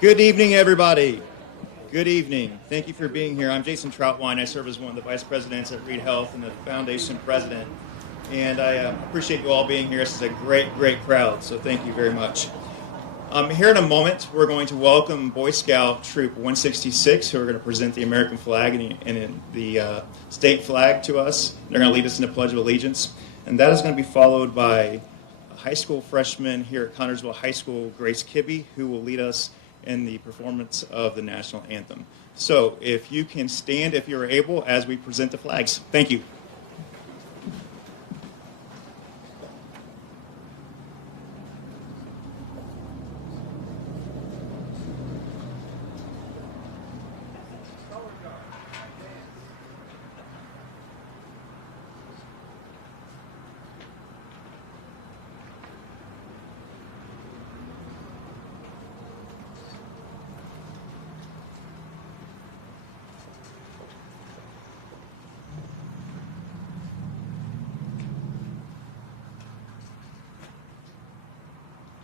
Good evening, everybody. Good evening. Thank you for being here. I'm Jason Troutwine. I serve as one of the vice presidents at Reid Health and the foundation president. And I appreciate you all being here. This is a great, great crowd, so thank you very much. Here in a moment, we're going to welcome Boy Scout Troop 166, who are going to present the American flag and the state flag to us. They're going to lead us in the Pledge of Allegiance. And that is going to be followed by a high school freshman here at Connersville High School, Grace Kibbe, who will lead us in the performance of the national anthem. So if you can stand, if you're able, as we present the flags. Thank you.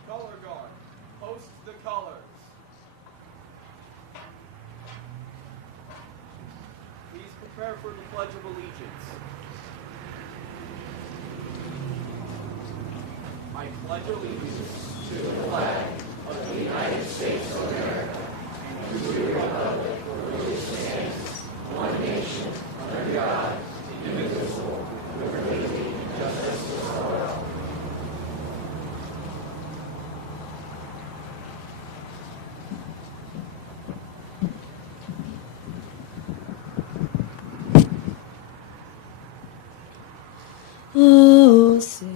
Color guard, post the colors. Please prepare for the Pledge of Allegiance. I pledge allegiance to the flag of the United States of America and to the republic for which it stands, one nation, under God, indivisible, with liberty and justice for all. Oh, say,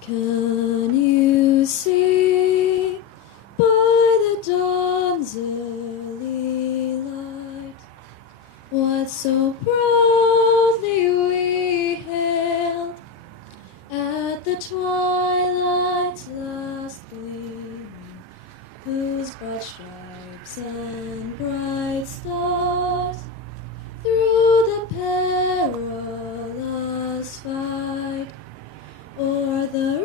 can you see by the dawn's early light what so proudly we hailed at the twilight's last gleaming, whose broad stripes and bright stars through the perilous fight o'er the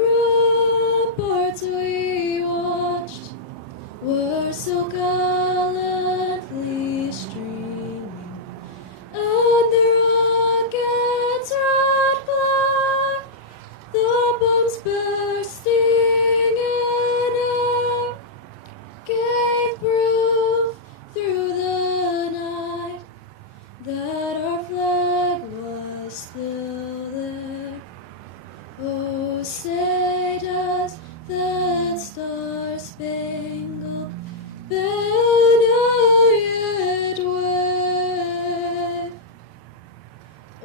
ramparts we watched were so gallantly streaming, and the rocket's red glare, the bombs bursting in air, gave proof through the night that our flag was still there. Oh, say does that star-spangled banner yet wave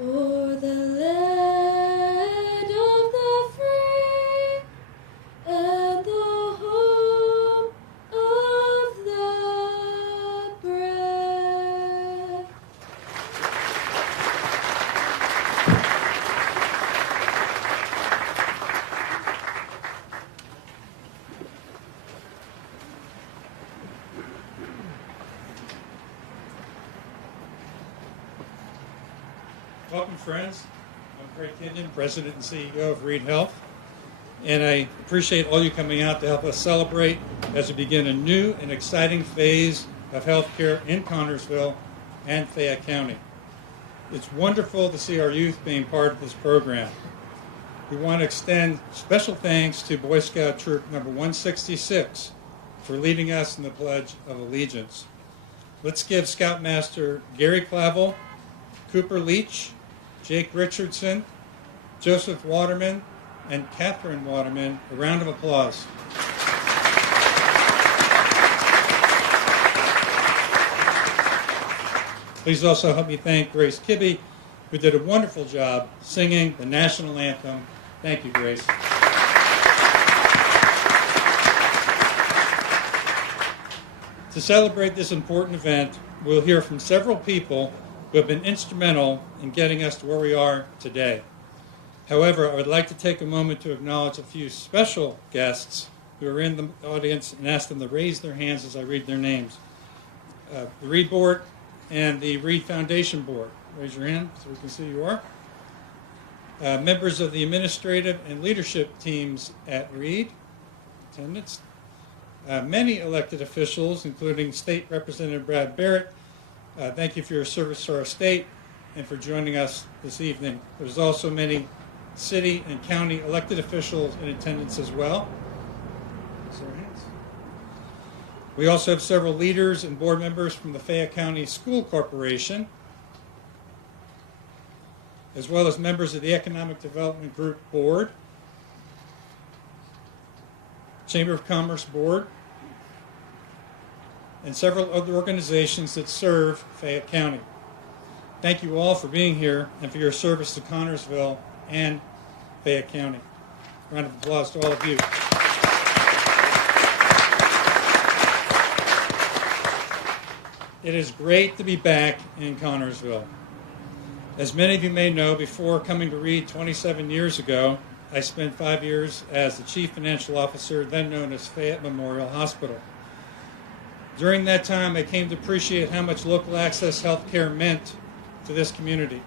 o'er the land of the free and the home of the brave? Welcome, friends. I'm Reid Connersville, President and CEO of Reid Health, and I appreciate all you coming out to help us celebrate as we begin a new and exciting phase of healthcare in Connersville and Fayette County. It's wonderful to see our youth being part of this program. We want to extend special thanks to Boy Scout Troop number 166 for leading us in the Pledge of Allegiance. Let's give Scoutmaster Gary Clavel, Cooper Leach, Jake Richardson, Joseph Waterman, and Catherine Waterman a round of applause. Please also help me thank Grace Kibbe, who did a wonderful job singing the national anthem. Thank you, Grace. To celebrate this important event, we'll hear from several people who have been instrumental in getting us to where we are today. However, I would like to take a moment to acknowledge a few special guests who are in the audience and ask them to raise their hands as I read their names. The Reid Board and the Reid Foundation Board. Raise your hand so we can see who you are. Members of the administrative and leadership teams at Reid, attendance. many elected officials, including State Representative Brad Barrett. Thank you for your service to our state and for joining us this evening. There's also many city and county elected officials in attendance as well. We also have several leaders and board members from the Fayette County School Corporation, as well as members of the Economic Development Group Board, Chamber of Commerce Board, and several other organizations that serve Fayette County. Thank you all for being here and for your service to Connersville and Fayette County. Round of applause to all of you. It is great to be back in Connersville. As many of you may know, before coming to Reid 27 years ago, I spent 5 years as the Chief Financial Officer, then known as Fayette Memorial Hospital. During that time, I came to appreciate how much local access health care meant to this community.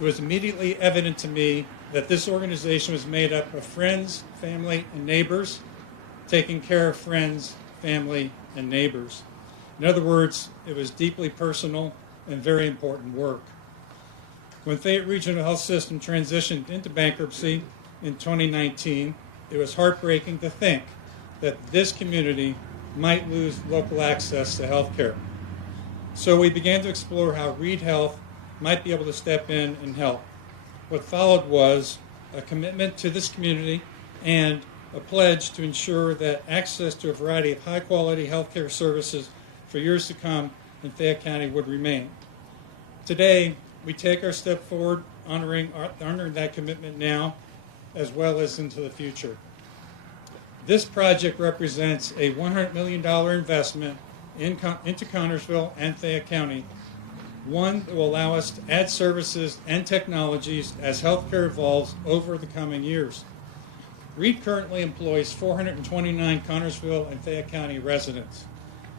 It was immediately evident to me that this organization was made up of friends, family, and neighbors, taking care of friends, family, and neighbors. In other words, it was deeply personal and very important work. When Fayette Regional Health System transitioned into bankruptcy in 2019, it was heartbreaking to think that this community might lose local access to health care. So we began to explore how Reid Health might be able to step in and help. What followed was a commitment to this community and a pledge to ensure that access to a variety of high-quality healthcare services for years to come in Fayette County would remain. Today, we take our step forward, honoring that commitment now, as well as into the future. This project represents a $100 million investment into Connersville and Fayette County, one that will allow us to add services and technologies as healthcare evolves over the coming years. Reid currently employs 429 Connersville and Fayette County residents,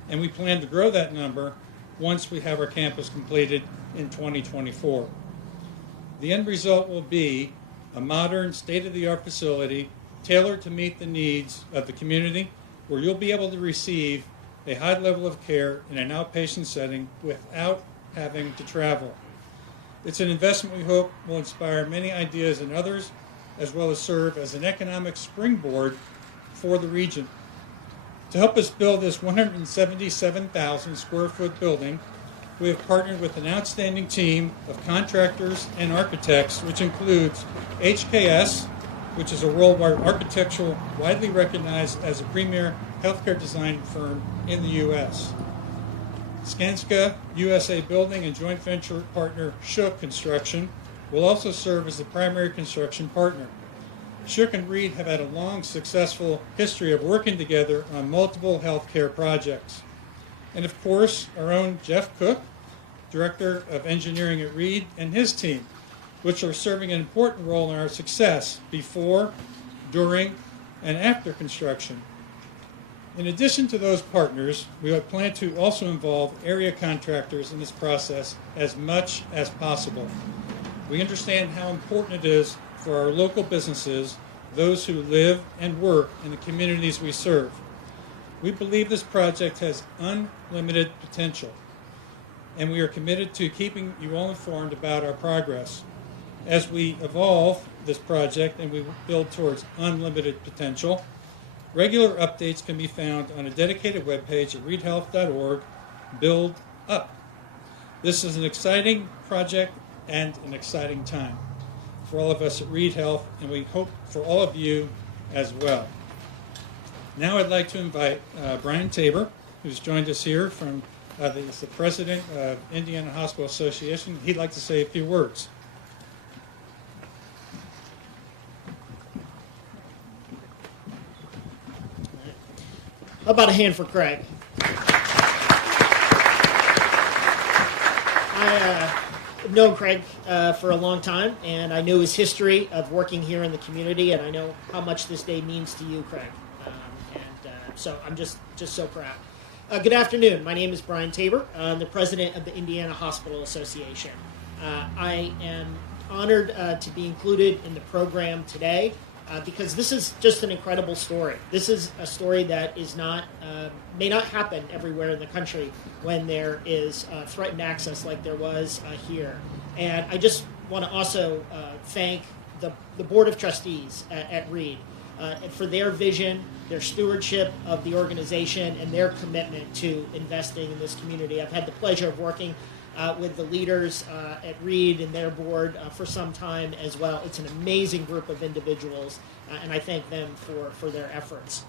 and we plan to grow that number once we have our campus completed in 2024. The end result will be a modern, state-of-the-art facility tailored to meet the needs of the community, where you'll be able to receive a high level of care in an outpatient setting without having to travel. It's an investment we hope will inspire many ideas in others, as well as serve as an economic springboard for the region. To help us build this 177,000 square foot building, we have partnered with an outstanding team of contractors and architects, which includes HKS, which is a worldwide architectural, widely recognized as a premier healthcare design firm in the U.S. Skanska USA Building and joint venture partner Shook Construction will also serve as the primary construction partner. Shook and Reid have had a long, successful history of working together on multiple healthcare projects. And of course, our own Jeff Cook, Director of Engineering at Reid, and his team, which are serving an important role in our success before, during, and after construction. In addition to those partners, we plan to also involve area contractors in this process as much as possible. We understand how important it is for our local businesses, those who live and work in the communities we serve. We believe this project has unlimited potential, and we are committed to keeping you all informed about our progress. As we evolve this project and we build towards unlimited potential, regular updates can be found on a dedicated webpage at reidhealth.org, Build Up. This is an exciting project and an exciting time for all of us at Reid Health, and we hope for all of you as well. Now I'd like to invite Brian Tabor, who's joined us here from the president of Indiana Hospital Association. He'd like to say a few words. How about a hand for Craig? I've known Craig for a long time, and I knew his history of working here in the community, and I know how much this day means to you, Craig. So I'm just so proud. Good afternoon. My name is Brian Tabor. I'm the president of the Indiana Hospital Association. I am honored to be included in the program today. because this is just an incredible story. This is a story that is not may not happen everywhere in the country when there is threatened access like there was here. And I just want to also thank the Board of Trustees at Reid for their vision, their stewardship of the organization, and their commitment to investing in this community. I've had the pleasure of working with the leaders at Reid and their board for some time as well. It's an amazing group of individuals, and I thank them for their efforts.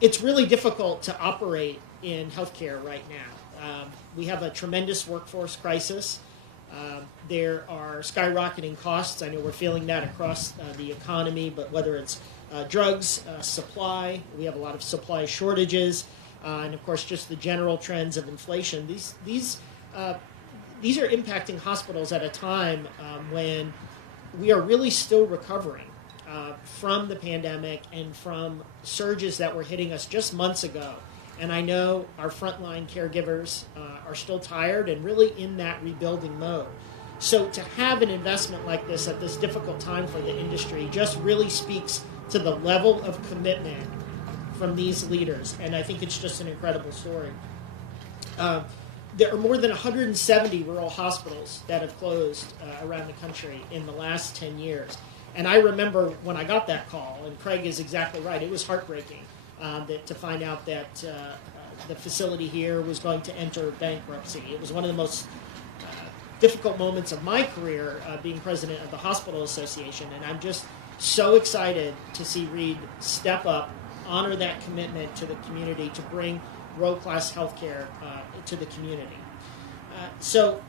It's really difficult to operate in healthcare right now. We have a tremendous workforce crisis. There are skyrocketing costs. I know we're feeling that across the economy, but whether it's drugs, supply, we have a lot of supply shortages, and of course just the general trends of inflation. These are impacting hospitals at a time when we are really still recovering from the pandemic and from surges that were hitting us just months ago. And I know our frontline caregivers are still tired and really in that rebuilding mode. So to have an investment like this at this difficult time for the industry just really speaks to the level of commitment from these leaders. And I think it's just an incredible story. There are more than 170 rural hospitals that have closed around the country in the last 10 years. And I remember when I got that call, and Craig is exactly right, it was heartbreaking to find out that the facility here was going to enter bankruptcy. It was one of the most difficult moments of my career being president of the Hospital Association, and I'm just so excited to see Reid step up, honor that commitment to the community, to bring world-class healthcare to the community. So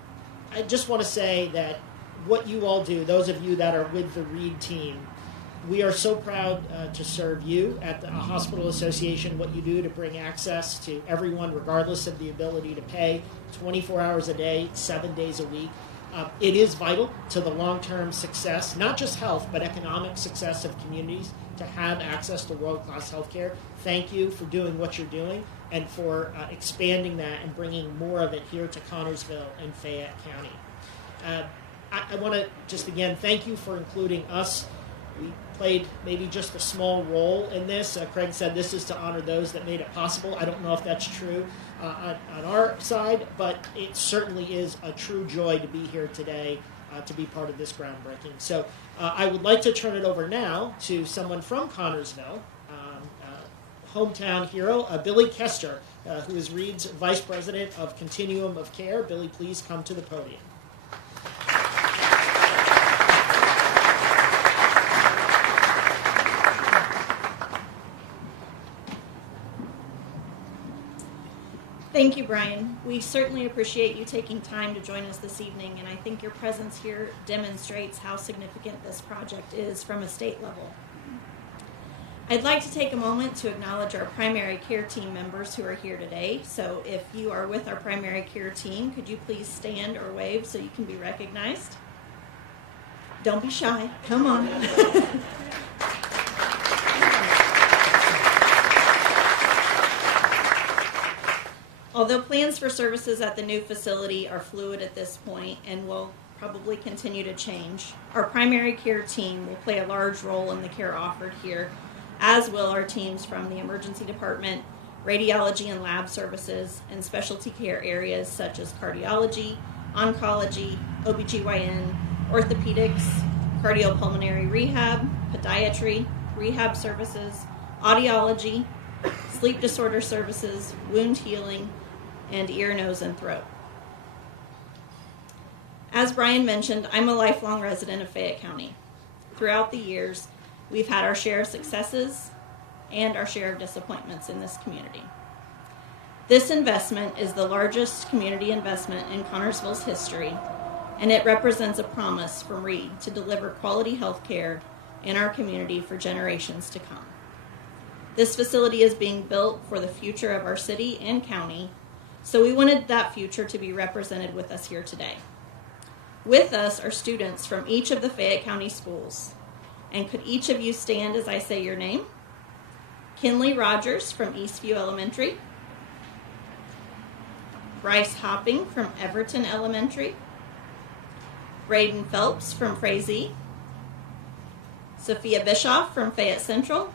I just want to say that what you all do, those of you that are with the Reid team, we are so proud to serve you at the Hospital Association, what you do to bring access to everyone, regardless of the ability to pay, 24 hours a day, 7 days a week. It is vital to the long-term success, not just health, but economic success of communities to have access to world-class healthcare. Thank you for doing what you're doing and for expanding that and bringing more of it here to Connersville and Fayette County. I want to just again thank you for including us. We played maybe just a small role in this. Craig said this is to honor those that made it possible. I don't know if that's true on our side, but it certainly is a true joy to be here today to be part of this groundbreaking. So I would like to turn it over now to someone from Connersville, hometown hero, Billy Kester, who is Reid's Vice President of Continuum of Care. Billy, please come to the podium. Thank you, Brian. We certainly appreciate you taking time to join us this evening, and I think your presence here demonstrates how significant this project is from a state level. I'd like to take a moment to acknowledge our primary care team members who are here today. So if you are with our primary care team, could you please stand or wave so you can be recognized? Don't be shy. Come on. Although plans for services at the new facility are fluid at this point and will probably continue to change, our primary care team will play a large role in the care offered here, as will our teams from the emergency department, radiology and lab services, and specialty care areas such as cardiology, oncology, OBGYN, orthopedics, cardiopulmonary rehab, podiatry, rehab services, audiology, sleep disorder services, wound healing, and ear, nose, and throat. As Brian mentioned, I'm a lifelong resident of Fayette County. Throughout the years, we've had our share of successes and our share of disappointments in this community. This investment is the largest community investment in Connersville's history, and it represents a promise from Reid to deliver quality health care in our community for generations to come. This facility is being built for the future of our city and county, so we wanted that future to be represented with us here today. With us are students from each of the Fayette County schools. And could each of you stand as I say your name? Kinley Rogers from Eastview Elementary. Bryce Hopping from Everton Elementary. Braden Phelps from Frazee. Sophia Bischoff from Fayette Central,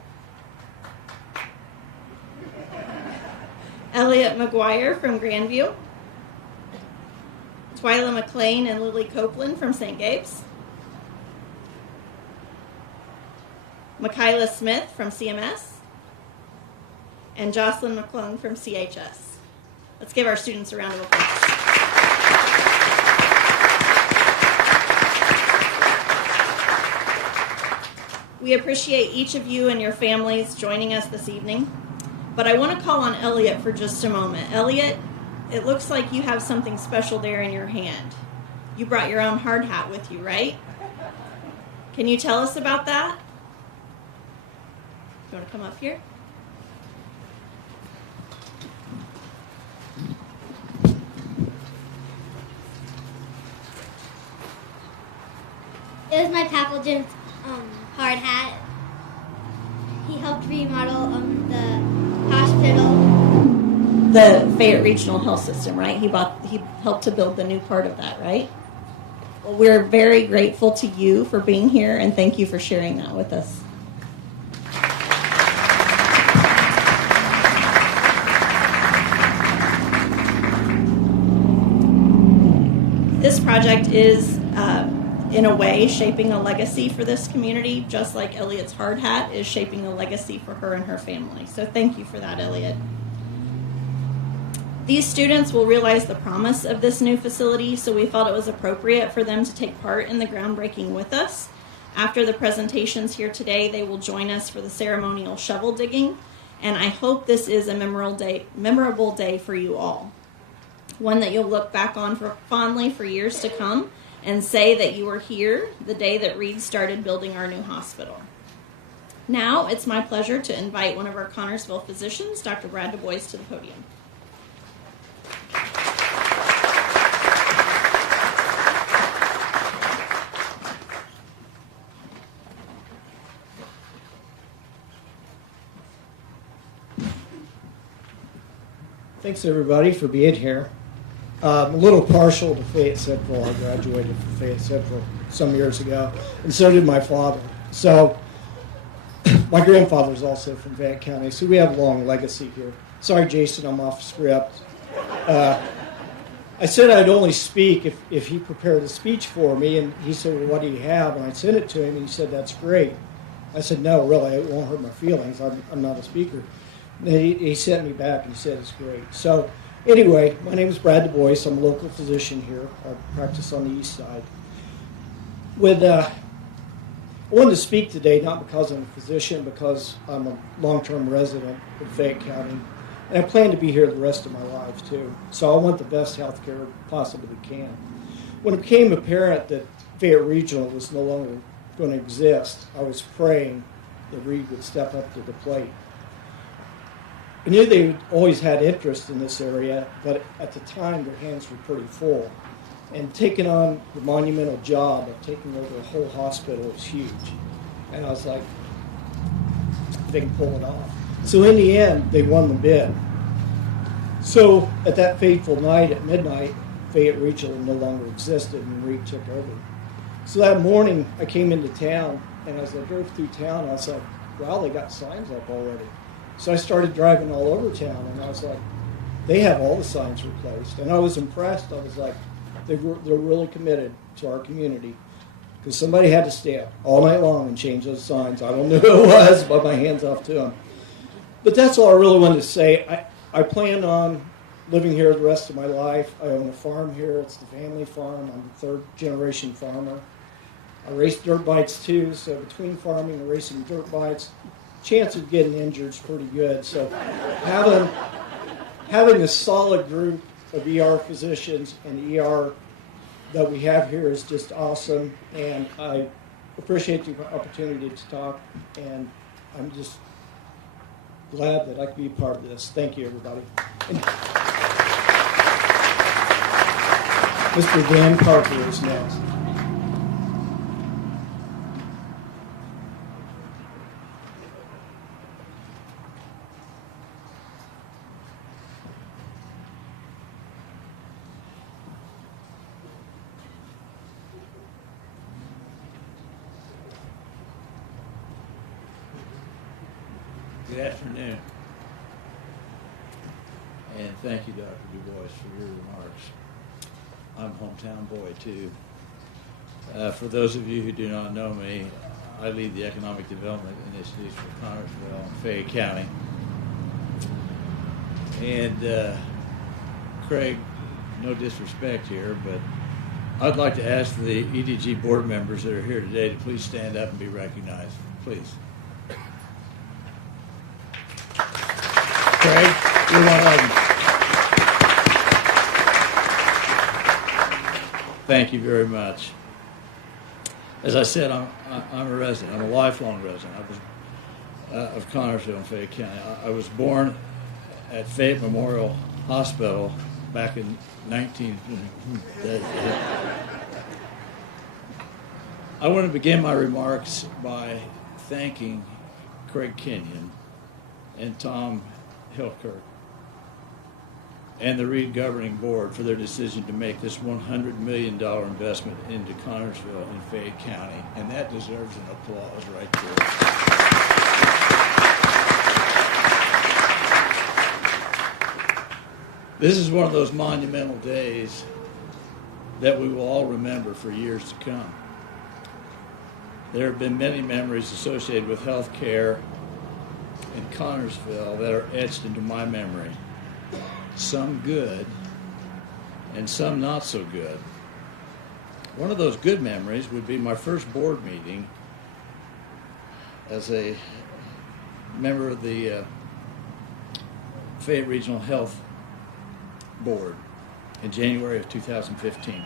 Elliot McGuire from Grandview, Twyla McLean and Lily Copeland from St. Gabe's, Michaela Smith from CMS, and Jocelyn McClung from CHS. Let's give our students a round of applause. We appreciate each of you and your families joining us this evening, but I want to call on Elliot for just a moment. Elliot, it looks like you have something special there in your hand. You brought your own hard hat with you, right? Can you tell us about that? You want to come up here? It was my Papa Jim's hard hat. He helped remodel the hospital. The Fayette Regional Health System, right? He helped to build the new part of that, right? Well, we're very grateful to you for being here, and thank you for sharing that with us. This project is, in a way, shaping a legacy for this community, just like Elliot's hard hat is shaping a legacy for her and her family. So thank you for that, Elliot. These students will realize the promise of this new facility, so we felt it was appropriate for them to take part in the groundbreaking with us. After the presentations here today, they will join us for the ceremonial shovel digging, and I hope this is a memorable day for you all. One that you'll look back on fondly for years to come and say that you were here the day that Reid started building our new hospital. Now, it's my pleasure to invite one of our Connersville physicians, Dr. Brad Du Bois, to the podium. Thanks everybody for being here. I'm a little partial to Fayette Central. I graduated from Fayette Central some years ago, and so did my father. So my grandfather's also from Fayette County, so we have a long legacy here. Sorry, Jason, I'm off script. I said I'd only speak if he prepared a speech for me, and he said, well, what do you have? And I sent it to him, and he said, that's great. I said, no, really, it won't hurt my feelings. I'm not a speaker. And he sent me back, and he said, it's great. So anyway, my name is Brad Du Bois. I'm a local physician here. I practice on the east side. I wanted to speak today, not because I'm a physician, because I'm a long-term resident of Fayette County. And I plan to be here the rest of my life, too. So I want the best health care possibly can. When it became apparent that Fayette Regional was no longer going to exist, I was praying that Reid would step up to the plate. I knew they always had interest in this area, but at the time their hands were pretty full. And taking on the monumental job of taking over a whole hospital was huge. And I was like, they can pull it off. So in the end, they won the bid. So at that fateful night at midnight, Fayette Regional no longer existed and Reid took over. So that morning I came into town, and as I drove through town, I was like, wow, they got signs up already. So I started driving all over town, and I was like, they have all the signs replaced. And I was impressed. I was like, they're really committed to our community, because somebody had to stay up all night long and change those signs. I don't know who it was, but my hand's off to them. But that's all I really wanted to say. I plan on living here the rest of my life. I own a farm here. It's the family farm. I'm a third-generation farmer. I race dirt bikes, too, so between farming and racing dirt bikes, chance of getting injured is pretty good. So having a solid group of ER physicians and ER that we have here is just awesome, and I appreciate the opportunity to talk, and I'm just glad that I could be a part of this. Thank you, everybody. And Mr. Dan Parker is next. Good afternoon. And thank you, Dr. Du Bois, for your remarks. I'm a hometown boy, too. For those of you who do not know me, I lead the economic development initiatives for Connersville and Fayette County. And Craig, no disrespect here, but I'd like to ask the EDG board members that are here today to please stand up and be recognized, please. Craig, you're one of them. Thank you very much. As I said, I'm a resident. I'm a lifelong resident. I was of Connersville in Fayette County. I was born at Fayette Memorial Hospital back in 19. I want to begin my remarks by thanking Craig Kenyon and Tom Hilkirk and the Reid Governing Board for their decision to make this $100 million investment into Connersville and Fayette County, and that deserves an applause right there. This is one of those monumental days that we will all remember for years to come. There have been many memories associated with health care in Connersville that are etched into my memory. Some good and some not so good. One of those good memories would be my first board meeting as a member of the Fayette Regional Health Board in January of 2015.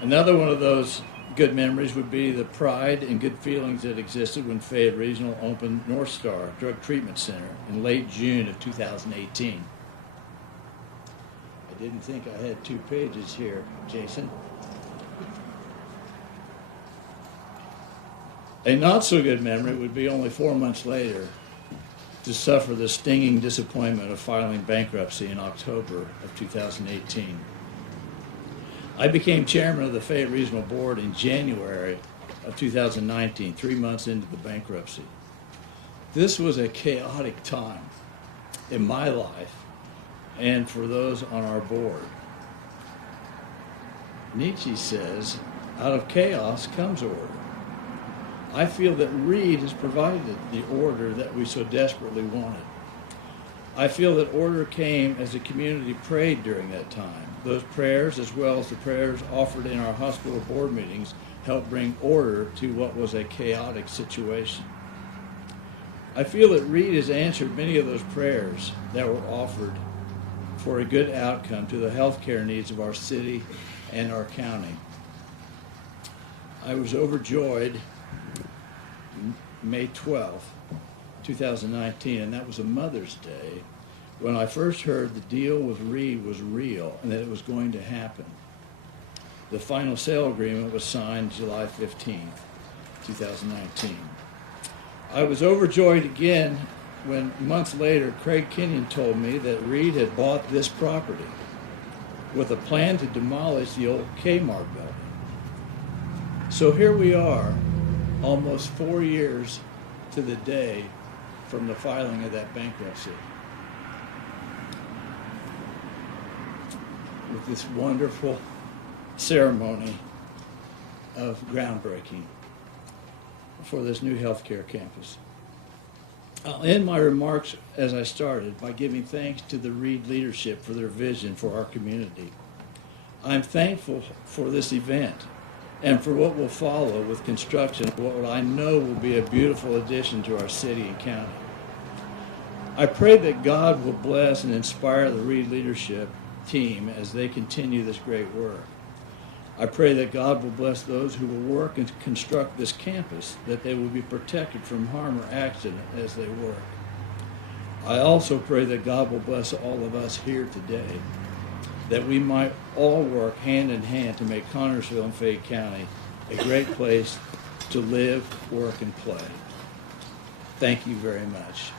Another one of those good memories would be the pride and good feelings that existed when Fayette Regional opened North Star Drug Treatment Center in late June of 2018. I didn't think I had 2 pages here, Jason. A not so good memory would be only 4 months later to suffer the stinging disappointment of filing bankruptcy in October of 2018. I became chairman of the Fayette Regional Board in January of 2019, 3 months into the bankruptcy. This was a chaotic time in my life and for those on our board. Nietzsche says, out of chaos comes order. I feel that Reid has provided the order that we so desperately wanted. I feel that order came as the community prayed during that time. Those prayers, as well as the prayers offered in our hospital board meetings, helped bring order to what was a chaotic situation. I feel that Reid has answered many of those prayers that were offered for a good outcome to the health care needs of our city and our county. I was overjoyed May 12th, 2019, and that was a Mother's Day, when I first heard the deal with Reid was real and that it was going to happen. The final sale agreement was signed July 15th, 2019. I was overjoyed again when months later Craig Kenyon told me that Reid had bought this property with a plan to demolish the old Kmart building. So here we are, almost 4 years to the day from the filing of that bankruptcy, with this wonderful ceremony of groundbreaking for this new healthcare campus. I'll end my remarks as I started by giving thanks to the Reid leadership for their vision for our community. I'm thankful for this event and for what will follow with construction of what I know will be a beautiful addition to our city and county. I pray that God will bless and inspire the Reid leadership team as they continue this great work. I pray that God will bless those who will work and construct this campus, that they will be protected from harm or accident as they work. I also pray that God will bless all of us here today, that we might all work hand in hand to make Connersville and Fayette County a great place to live, work, and play. Thank you very much.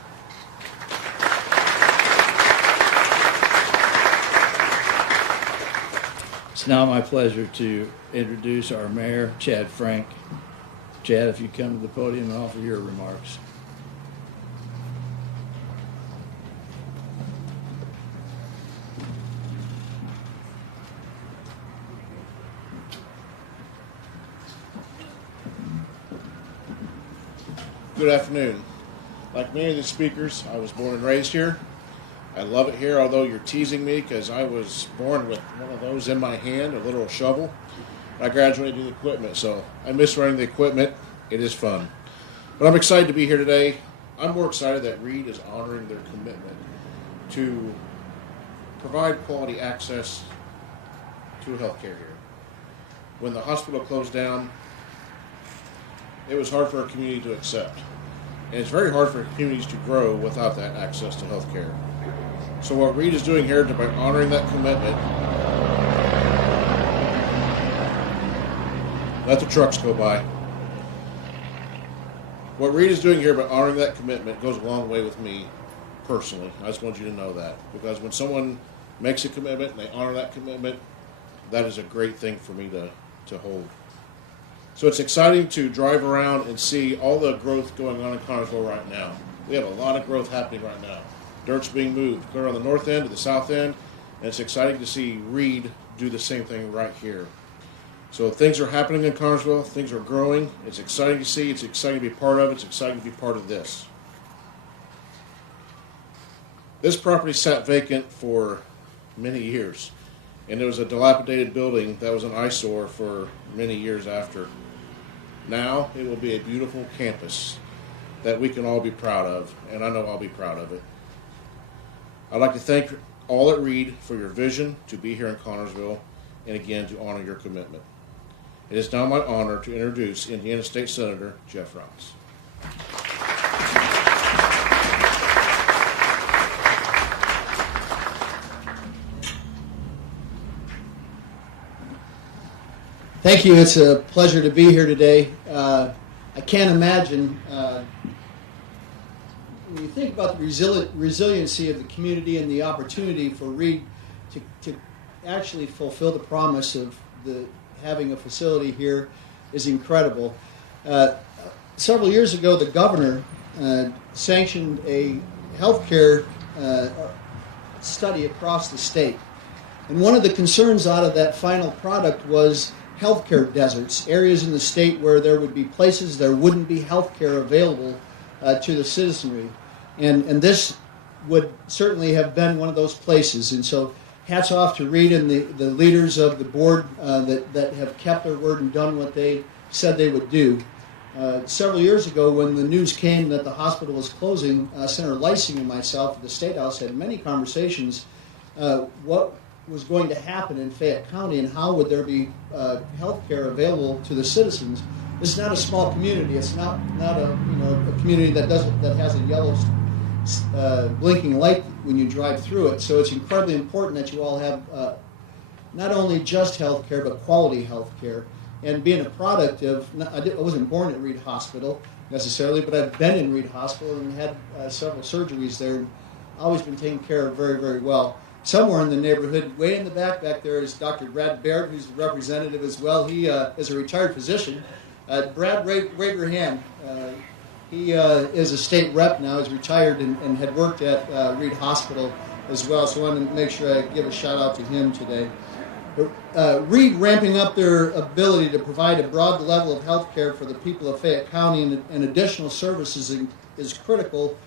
It's now my pleasure to introduce our mayor, Chad Frank. Chad, if you come to the podium and offer your remarks. Good afternoon. Like many of the speakers, I was born and raised here. I love it here, although you're teasing me because I was born with one of those in my hand, a little shovel. I graduated with equipment, so I miss running the equipment. It is fun. But I'm excited to be here today. I'm more excited that Reid is honoring their commitment to provide quality access to healthcare here. When the hospital closed down, it was hard for our community to accept. And it's very hard for communities to grow without that access to health care. So what Reid is doing here by honoring that commitment, let the trucks go by. What Reid is doing here by honoring that commitment goes a long way with me personally. I just want you to know that. Because when someone makes a commitment and they honor that commitment, that is a great thing for me to hold. So it's exciting to drive around and see all the growth going on in Connersville right now. We have a lot of growth happening right now. Dirt's being moved, clear on the north end to the south end, and it's exciting to see Reid do the same thing right here. So things are happening in Connersville, things are growing, it's exciting to see, it's exciting to be part of, it's exciting to be part of this. This property sat vacant for many years, and it was a dilapidated building that was an eyesore for many years after. Now it will be a beautiful campus that we can all be proud of, and I know I'll be proud of it. I'd like to thank all at Reid for your vision to be here in Connersville, and again to honor your commitment. It is now my honor to introduce Indiana State Senator Jeff Rounds. Thank you. It's a pleasure to be here today. I can't imagine, when you think about the resiliency of the community and the opportunity for Reid to actually fulfill the promise of having a facility here is incredible. Several years ago, the governor sanctioned a healthcare study across the state. And one of the concerns out of that final product was healthcare deserts, areas in the state where there would be places there wouldn't be healthcare available to the citizenry. And this would certainly have been one of those places. And so hats off to Reid and the leaders of the board that have kept their word and done what they said they would do. Several years ago, when the news came that the hospital was closing, Senator Leising and myself at the State House had many conversations what was going to happen in Fayette County and how would there be health care available to the citizens. This is not a small community. It's not a community that has a yellow blinking light when you drive through it. So it's incredibly important that you all have not only just health care but quality health care. And being a product of, I wasn't born at Reid Hospital necessarily, but I've been in Reid Hospital and had several surgeries there. And always been taken care of very, very well. Somewhere in the neighborhood, way in the back there, is Dr. Brad Baird, who's a representative as well. He is a retired physician. Brad, raise your hand. He is a state rep now. He's retired and had worked at Reid Hospital as well. So I wanted to make sure I give a shout out to him today. Reid ramping up their ability to provide a broad level of health care for the people of Fayette County and additional services is critical,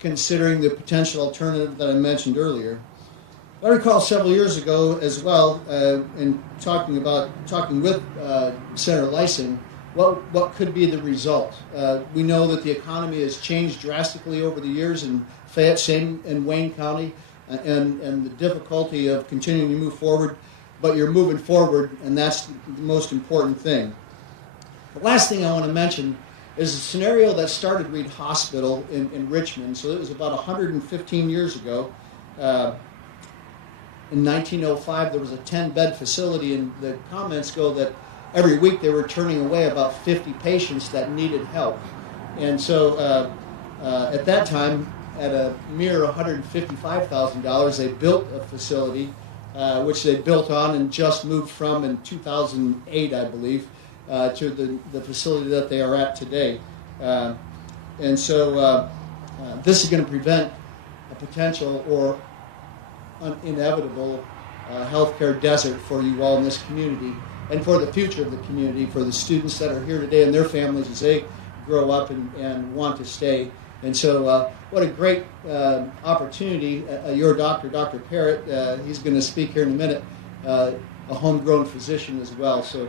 considering the potential alternative that I mentioned earlier. I recall several years ago as well, in talking with Senator Leising, what could be the result. We know that the economy has changed drastically over the years in Fayette, same in Wayne County, and the difficulty of continuing to move forward. But you're moving forward, and that's the most important thing. The last thing I want to mention is a scenario that started Reid Hospital in Richmond. So it was about 115 years ago. In 1905, there was a 10-bed facility, and the comments go that every week they were turning away about 50 patients that needed help. And so at that time, at a mere $155,000, they built a facility, which they built on and just moved from in 2008, I believe, to the facility that they are at today. And so this is going to prevent a potential or inevitable healthcare desert for you all in this community and for the future of the community, for the students that are here today and their families as they grow up and want to stay. And so what a great opportunity. Your doctor, Dr. Parrott, he's going to speak here in a minute, a homegrown physician as well. So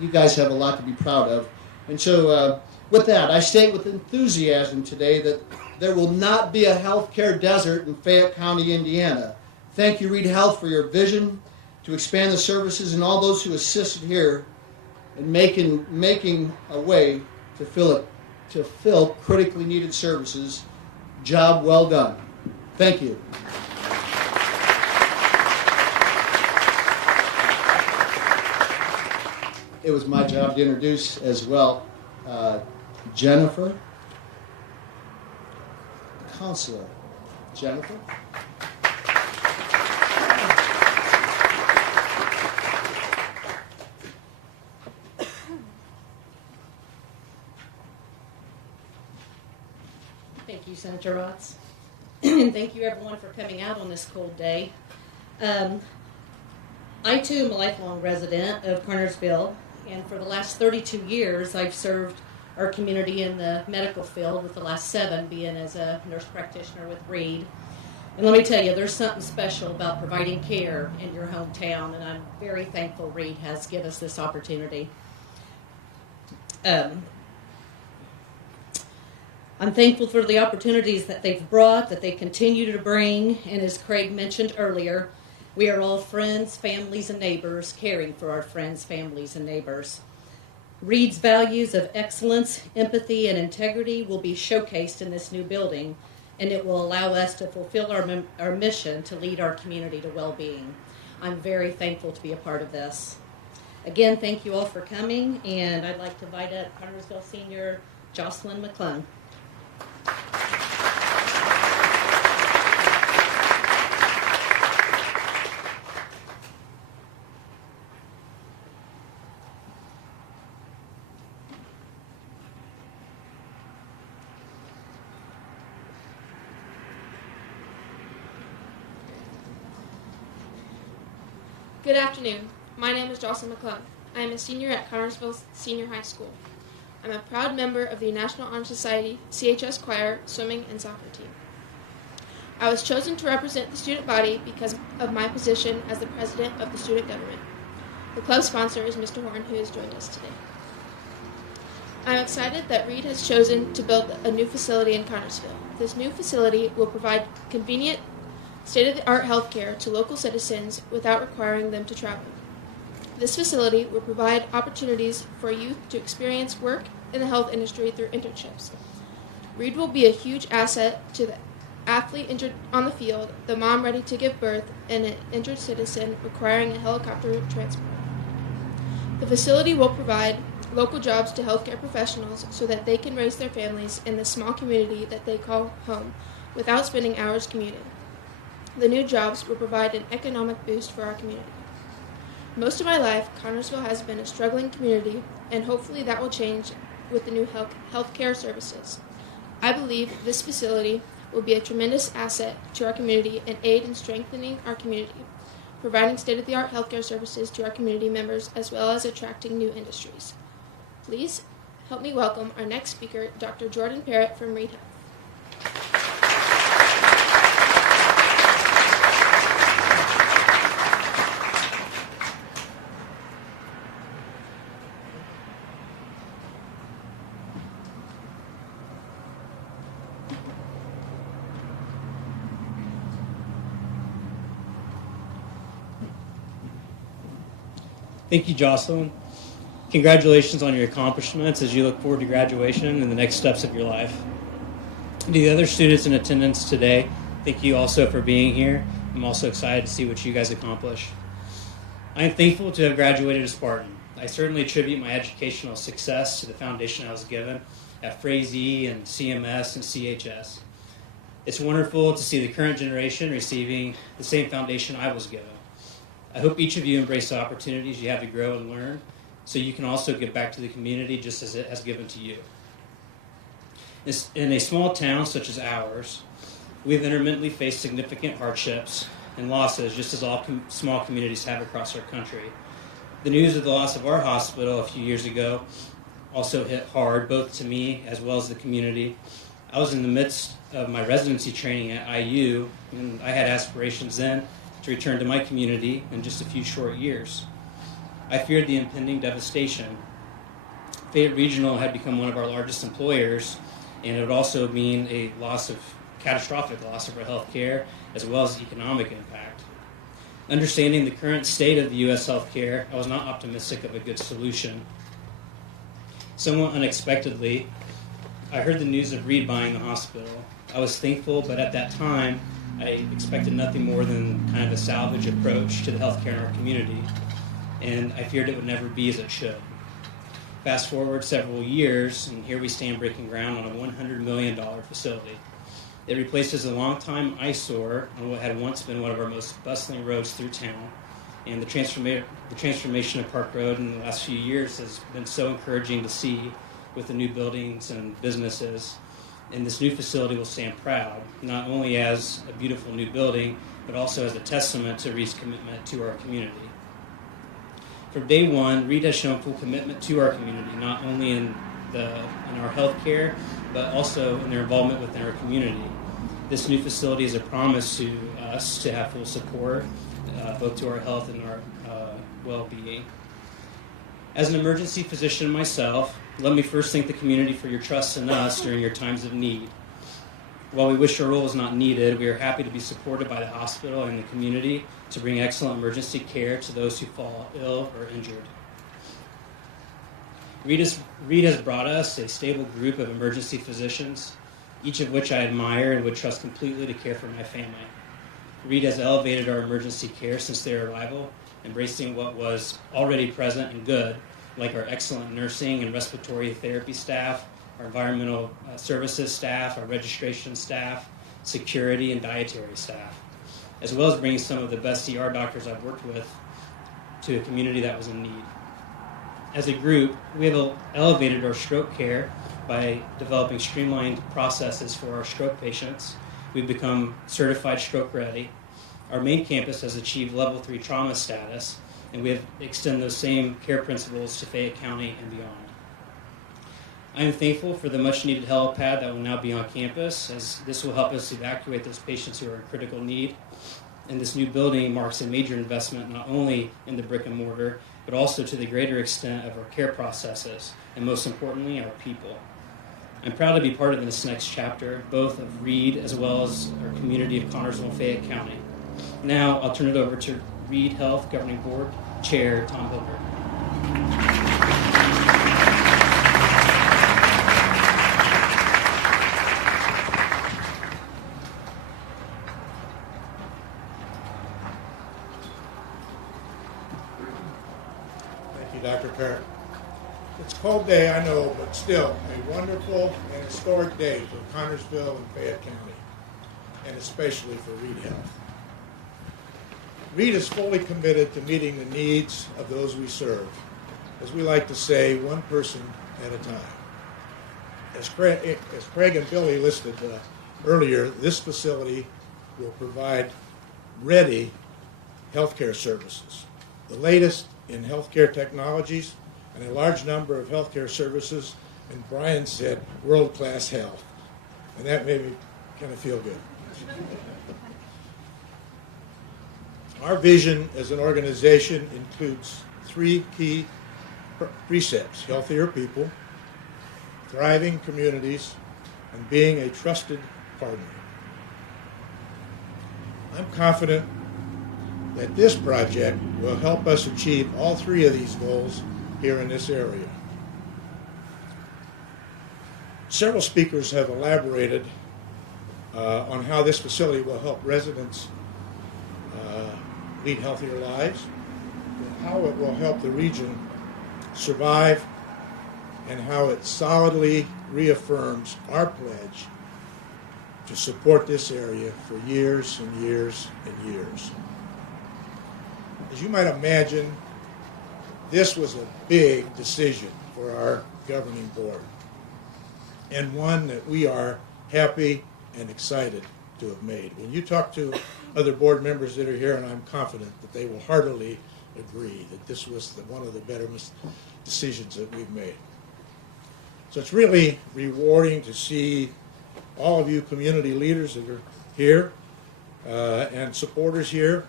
you guys have a lot to be proud of. And so with that, I state with enthusiasm today that there will not be a healthcare desert in Fayette County, Indiana. Thank you, Reid Health, for your vision to expand the services and all those who assisted here in making a way to fill critically needed services. Job well done. Thank you. It was my job to introduce as well Jennifer, Counselor Jennifer. Thank you, Senator Rotz. And thank you, everyone, for coming out on this cold day. I, too, am a lifelong resident of Connersville, and for the last 32 years, I've served our community in the medical field, with the last 7 being as a nurse practitioner with Reid. And let me tell you, there's something special about providing care in your hometown, and I'm very thankful Reid has given us this opportunity. I'm thankful for the opportunities that they've brought, that they continue to bring, and as Craig mentioned earlier, we are all friends, families, and neighbors, caring for our friends, families, and neighbors. Reid's values of excellence, empathy, and integrity will be showcased in this new building, and it will allow us to fulfill our mission to lead our community to well-being. I'm very thankful to be a part of this. Again, thank you all for coming, and I'd like to invite up Connersville Senior Jocelyn McClung. Good afternoon. My name is Jocelyn McClung. I am a senior at Connersville Senior High School. I'm a proud member of the National Honor Society, CHS Choir, swimming, and soccer team. I was chosen to represent the student body because of my position as the president of the student government. The club sponsor is Mr. Horn, who has joined us today. I'm excited that Reid has chosen to build a new facility in Connersville. This new facility will provide convenient, state-of-the-art health care to local citizens without requiring them to travel. This facility will provide opportunities for youth to experience work in the health industry through internships. Reid will be a huge asset to the athlete injured on the field, the mom ready to give birth, and an injured citizen requiring a helicopter transport. The facility will provide local jobs to healthcare professionals so that they can raise their families in the small community that they call home without spending hours commuting. The new jobs will provide an economic boost for our community. Most of my life, Connersville has been a struggling community, and hopefully that will change with the new healthcare services. I believe this facility will be a tremendous asset to our community and aid in strengthening our community, providing state-of-the-art healthcare services to our community members, as well as attracting new industries. Please help me welcome our next speaker, Dr. Jordan Parrott from Reid Health. Thank you, Jocelyn. Congratulations on your accomplishments as you look forward to graduation and the next steps of your life. To the other students in attendance today, thank you also for being here. I'm also excited to see what you guys accomplish. I am thankful to have graduated a Spartan. I certainly attribute my educational success to the foundation I was given at Frazee and CMS and CHS. It's wonderful to see the current generation receiving the same foundation I was given. I hope each of you embrace the opportunities you have to grow and learn so you can also give back to the community just as it has given to you. In a small town such as ours, we have intermittently faced significant hardships and losses just as all small communities have across our country. The news of the loss of our hospital a few years ago also hit hard, both to me as well as the community. I was in the midst of my residency training at IU, and I had aspirations then to return to my community in just a few short years. I feared the impending devastation. Fayette Regional had become one of our largest employers, and it would also mean a catastrophic loss of our health care as well as economic impact. Understanding the current state of the U.S. healthcare, I was not optimistic of a good solution. Somewhat unexpectedly, I heard the news of Reid buying the hospital. I was thankful, but at that time, I expected nothing more than kind of a salvage approach to the healthcare in our community, and I feared it would never be as it should. Fast forward several years, and here we stand breaking ground on a $100 million facility. It replaces a longtime eyesore on what had once been one of our most bustling roads through town. And the transformation of Park Road in the last few years has been so encouraging to see with the new buildings and businesses. And this new facility will stand proud, not only as a beautiful new building, but also as a testament to Reid's commitment to our community. From day one, Reid has shown full commitment to our community, not only in our healthcare, but also in their involvement within our community. This new facility is a promise to us to have full support, both to our health and our well-being. As an emergency physician myself, let me first thank the community for your trust in us during your times of need. While we wish our role was not needed, we are happy to be supported by the hospital and the community to bring excellent emergency care to those who fall ill or injured. Reid has brought us a stable group of emergency physicians, each of which I admire and would trust completely to care for my family. Reid has elevated our emergency care since their arrival, embracing what was already present and good, like our excellent nursing and respiratory therapy staff, our environmental services staff, our registration staff, security and dietary staff, as well as bringing some of the best ER doctors I've worked with to a community that was in need. As a group, we have elevated our stroke care by developing streamlined processes for our stroke patients. We've become certified stroke ready. Our main campus has achieved level 3 trauma status, and we have extended those same care principles to Fayette County and beyond. I am thankful for the much needed helipad that will now be on campus, as this will help us evacuate those patients who are in critical need. And this new building marks a major investment not only in the brick and mortar, but also to the greater extent of our care processes, and most importantly, our people. I'm proud to be part of this next chapter, both of Reid as well as our community of Connersville and Fayette County. Now, I'll turn it over to Reid Health Governing Board Chair Tom Hilbert. Thank you, Dr. Parrott. It's a cold day, I know, but still a wonderful and historic day for Connersville and Fayette County, and especially for Reid Health. Reid is fully committed to meeting the needs of those we serve. As we like to say, one person at a time. As Craig and Billy listed earlier, this facility will provide ready healthcare services, the latest in healthcare technologies, and a large number of healthcare services, and Brian said world-class health. And that made me kind of feel good. Our vision as an organization includes 3 key precepts: healthier people, thriving communities, and being a trusted partner. I'm confident that this project will help us achieve all 3 of these goals here in this area. Several speakers have elaborated on how this facility will help residents lead healthier lives, how it will help the region survive, and how it solidly reaffirms our pledge to support this area for years and years and years. As you might imagine, this was a big decision for our governing board, and one that we are happy and excited to have made. When you talk to other board members that are here, and I'm confident that they will heartily agree that this was one of the better decisions that we've made. So it's really rewarding to see all of you community leaders that are here and supporters here.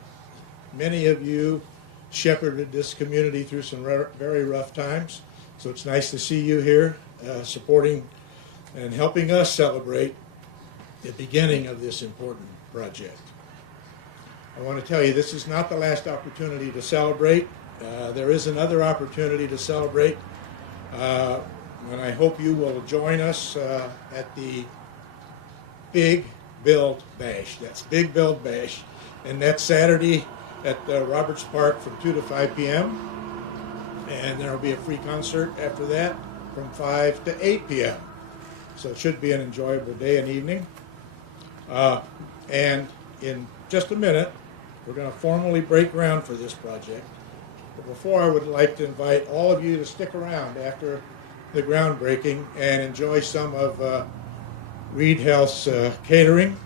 Many of you shepherded this community through some very rough times. So it's nice to see you here supporting and helping us celebrate the beginning of this important project. I want to tell you, this is not the last opportunity to celebrate. There is another opportunity to celebrate, and I hope you will join us at the Big Build Bash. That's Big Build Bash, and that's Saturday at Roberts Park from 2 to 5 p.m. And there will be a free concert after that from 5 to 8 p.m. So it should be an enjoyable day and evening. And in just a minute, we're going to formally break ground for this project. But before, I would like to invite all of you to stick around after the groundbreaking and enjoy some of Reid Health's catering.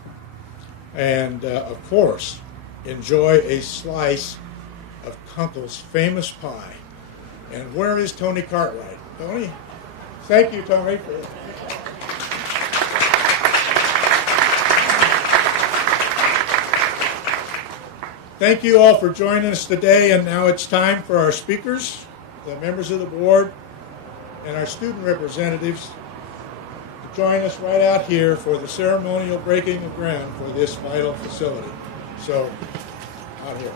And, of course, enjoy a slice of Kunkel's famous pie. And where is Tony Cartwright? Tony? Thank you, Tony. Thank you all for joining us today, and now it's time for our speakers, the members of the board, and our student representatives to join us right out here for the ceremonial breaking of ground for this vital facility. So, out here.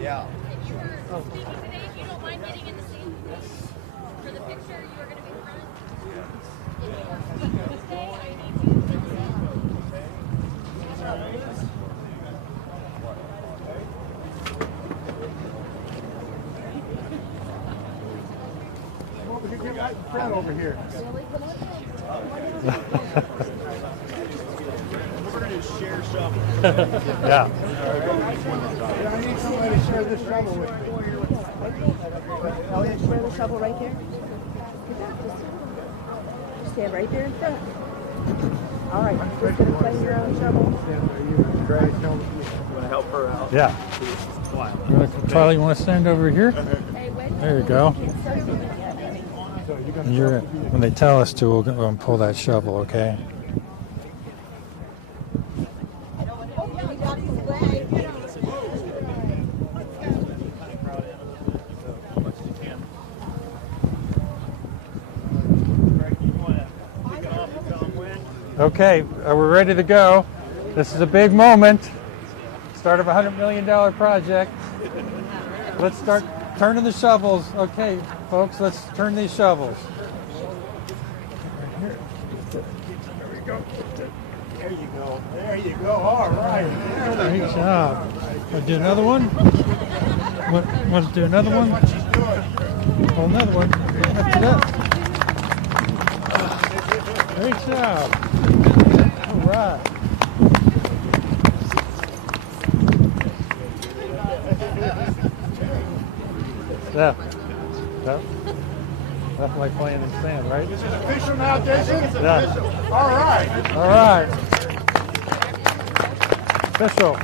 Yeah. If you were speaking today, if you don't mind getting in the same for the Get right in front over here. We're going to share shovel. Yeah. I need somebody to share this shovel with me. Elliot, share the shovel right here. Just stand right there in front. All right, just going to play your own shovel. You want to help her out? Yeah. Charlie, you want to stand over here? There you go. When they tell us to, we'll go and pull that shovel, okay? Okay, we're ready to go. This is a big moment. Start of a $100 million project. Let's start turning the shovels. Okay, folks, let's turn these shovels. There we go. There you go. There you go. All right. Great job. Want to do another one? Want to do another one? Oh, another one. Lift it up. Great job. All right. Yeah. That's like playing in sand, right? This is official now, Jason? Yeah. All right. All right. Official.